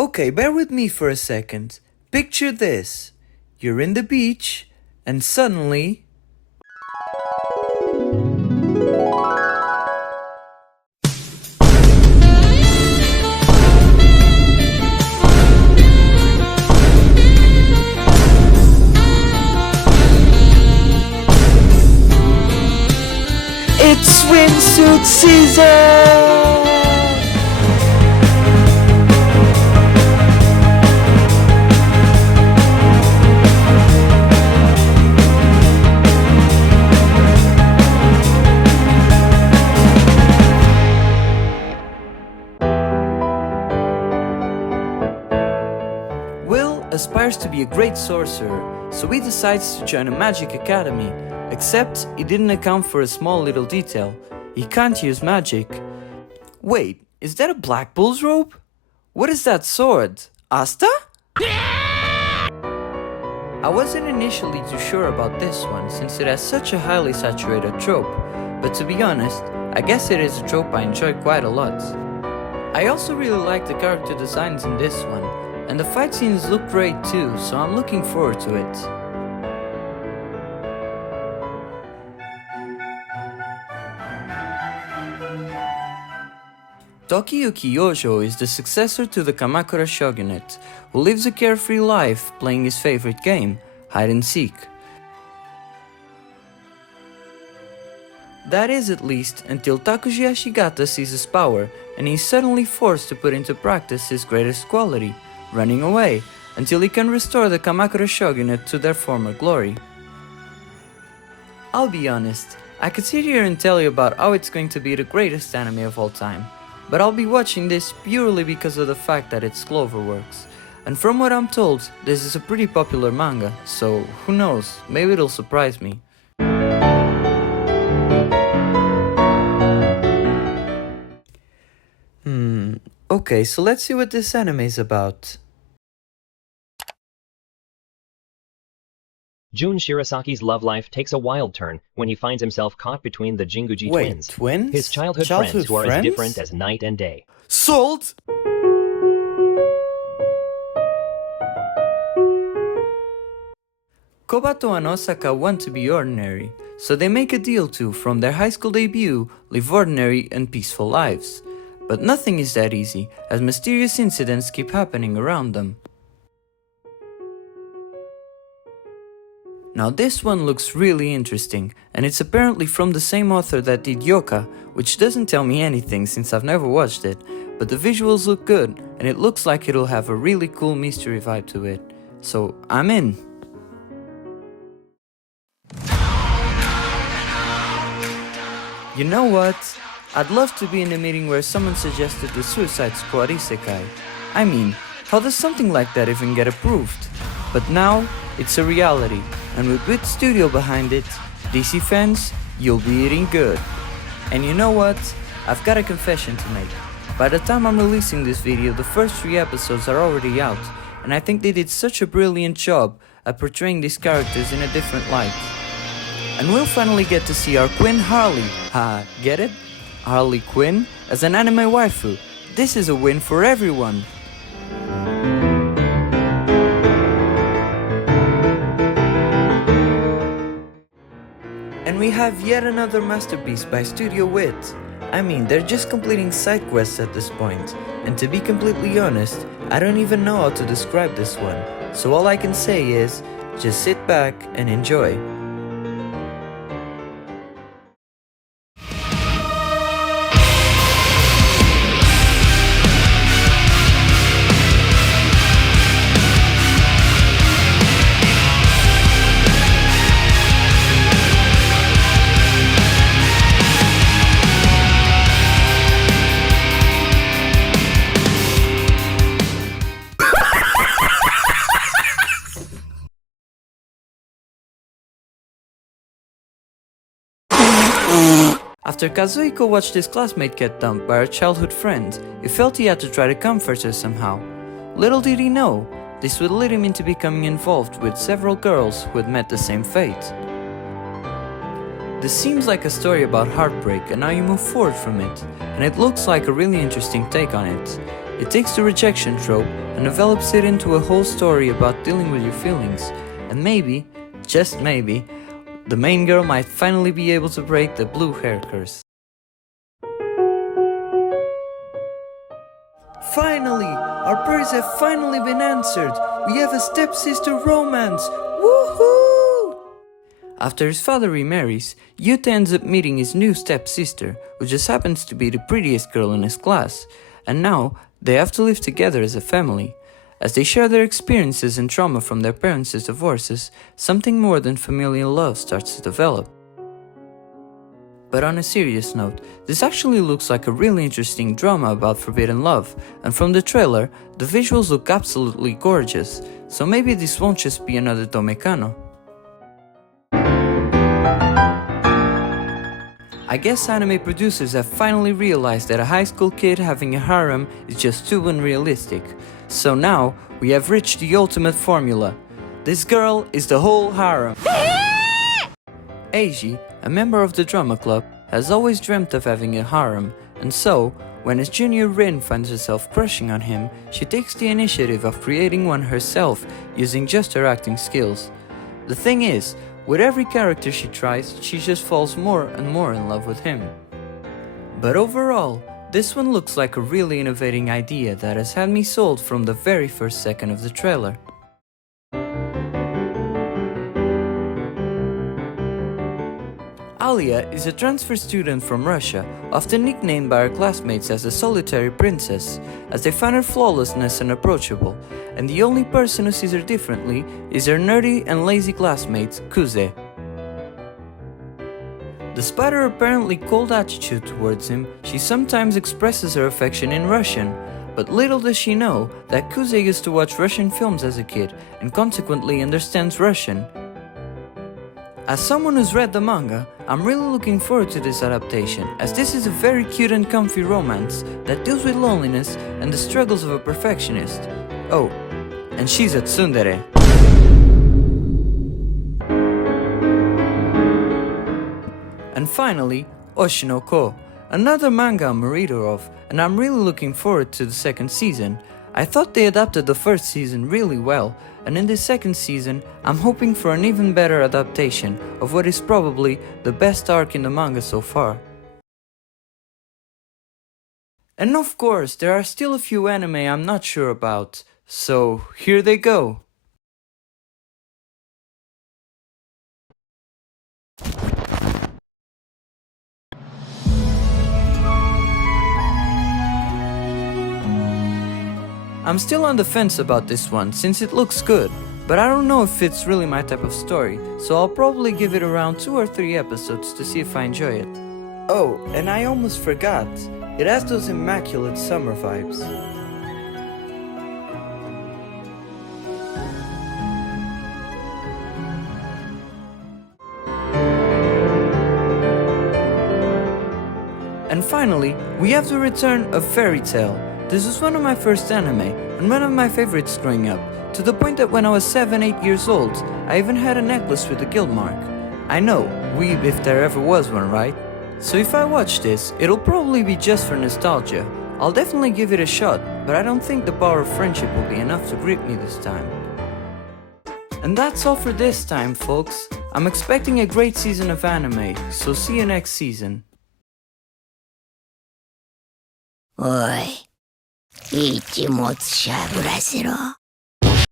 Okay, bear with me for a second. Picture this. You're in the beach, and suddenly... It's swimsuit season! Will aspires to be a great sorcerer, so he decides to join a magic academy. Except he didn't account for a small little detail. He can't use magic. Wait, is that a Black Bull's robe? What is that sword? Asta? I wasn't initially too sure about this one since it has such a highly saturated trope, but to be honest, I guess it is a trope I enjoy quite a lot. I also really like the character designs in this one, and the fight scenes look great too, so I'm looking forward to it. Tokiyuki Yojo is the successor to the Kamakura shogunate, who lives a carefree life playing his favorite game, hide and seek. That is at least until Takuji Ashigata sees his power and he is suddenly forced to put into practice his greatest quality, running away, until he can restore the Kamakura shogunate to their former glory. I'll be honest, I could sit here and tell you about how it's going to be the greatest anime of all time. But I'll be watching this purely because of the fact that it's Cloverworks. And from what I'm told, this is a pretty popular manga, so who knows, maybe it'll surprise me. Okay, so let's see what this anime is about. Jun Shirasaki's love life takes a wild turn when he finds himself caught between the Jinguji twins. Twins? His childhood friends who are as different as night and day. Sold! Kobato and Osaka want to be ordinary, so they make a deal to, from their high school debut, live ordinary and peaceful lives. But nothing is that easy, as mysterious incidents keep happening around them. Now this one looks really interesting, and it's apparently from the same author that did Yoka, which doesn't tell me anything since I've never watched it, but the visuals look good, and it looks like it'll have a really cool mystery vibe to it. So I'm in! You know what? I'd love to be in a meeting where someone suggested the Suicide Squad isekai. I mean, how does something like that even get approved? But now, it's a reality, and with Wit Studio behind it, DC fans, you'll be eating good. And you know what? I've got a confession to make. By the time I'm releasing this video, the first 3 episodes are already out, and I think they did such a brilliant job at portraying these characters in a different light. And we'll finally get to see our Quinn Harley, get it? Harley Quinn as an anime waifu. This is a win for everyone. And we have yet another masterpiece by Studio Wit. I mean, they're just completing side quests at this point, and to be completely honest, I don't even know how to describe this one, so all I can say is, just sit back and enjoy. After Kazuhiko watched his classmate get dumped by her childhood friend, he felt he had to try to comfort her somehow. Little did he know, this would lead him into becoming involved with several girls who had met the same fate. This seems like a story about heartbreak and how you move forward from it, and it looks like a really interesting take on it. It takes the rejection trope and develops it into a whole story about dealing with your feelings. And maybe, just maybe, the main girl might finally be able to break the blue hair curse. Finally! Our prayers have finally been answered! We have a stepsister romance! Woohoo! After his father remarries, Yuta ends up meeting his new stepsister, who just happens to be the prettiest girl in his class, and now they have to live together as a family. As they share their experiences and trauma from their parents' divorces, something more than familial love starts to develop. But on a serious note, this actually looks like a really interesting drama about forbidden love, and from the trailer, the visuals look absolutely gorgeous, so maybe this won't just be another Tomekano. I guess anime producers have finally realized that a high school kid having a harem is just too unrealistic, so now we have reached the ultimate formula. This girl is the whole harem. Eiji, a member of the drama club, has always dreamt of having a harem, and so, when his junior Rin finds herself crushing on him, she takes the initiative of creating one herself using just her acting skills. The thing is, with every character she tries, she just falls more and more in love with him. But overall, this one looks like a really innovating idea that has had me sold from the very first second of the trailer. Alia is a transfer student from Russia, often nicknamed by her classmates as the solitary princess, as they find her flawlessness and approachable, and the only person who sees her differently is her nerdy and lazy classmate, Kuze. Despite her apparently cold attitude towards him, she sometimes expresses her affection in Russian, but little does she know that Kuze used to watch Russian films as a kid and consequently understands Russian. As someone who's read the manga, I'm really looking forward to this adaptation, as this is a very cute and comfy romance that deals with loneliness and the struggles of a perfectionist. Oh, and she's a tsundere. And finally, Oshinoko, another manga I'm a reader of, and I'm really looking forward to the second season. I thought they adapted the first season really well, and in this second season, I'm hoping for an even better adaptation of what is probably the best arc in the manga so far. And of course, there are still a few anime I'm not sure about, so here they go. I'm still on the fence about this one since it looks good, but I don't know if it's really my type of story, so I'll probably give it around 2 or 3 episodes to see if I enjoy it. Oh, and I almost forgot, it has those immaculate summer vibes. And finally, we have the return of Fairy Tail. This was one of my first anime, and one of my favorites growing up, to the point that when I was 7-8 years old, I even had a necklace with a guild mark. I know, weeb if there ever was one, right? So if I watch this, it'll probably be just for nostalgia. I'll definitely give it a shot, but I don't think the power of friendship will be enough to grip me this time. And that's all for this time, folks. I'm expecting a great season of anime, so see you next season. おい、一物しゃぶらせろ。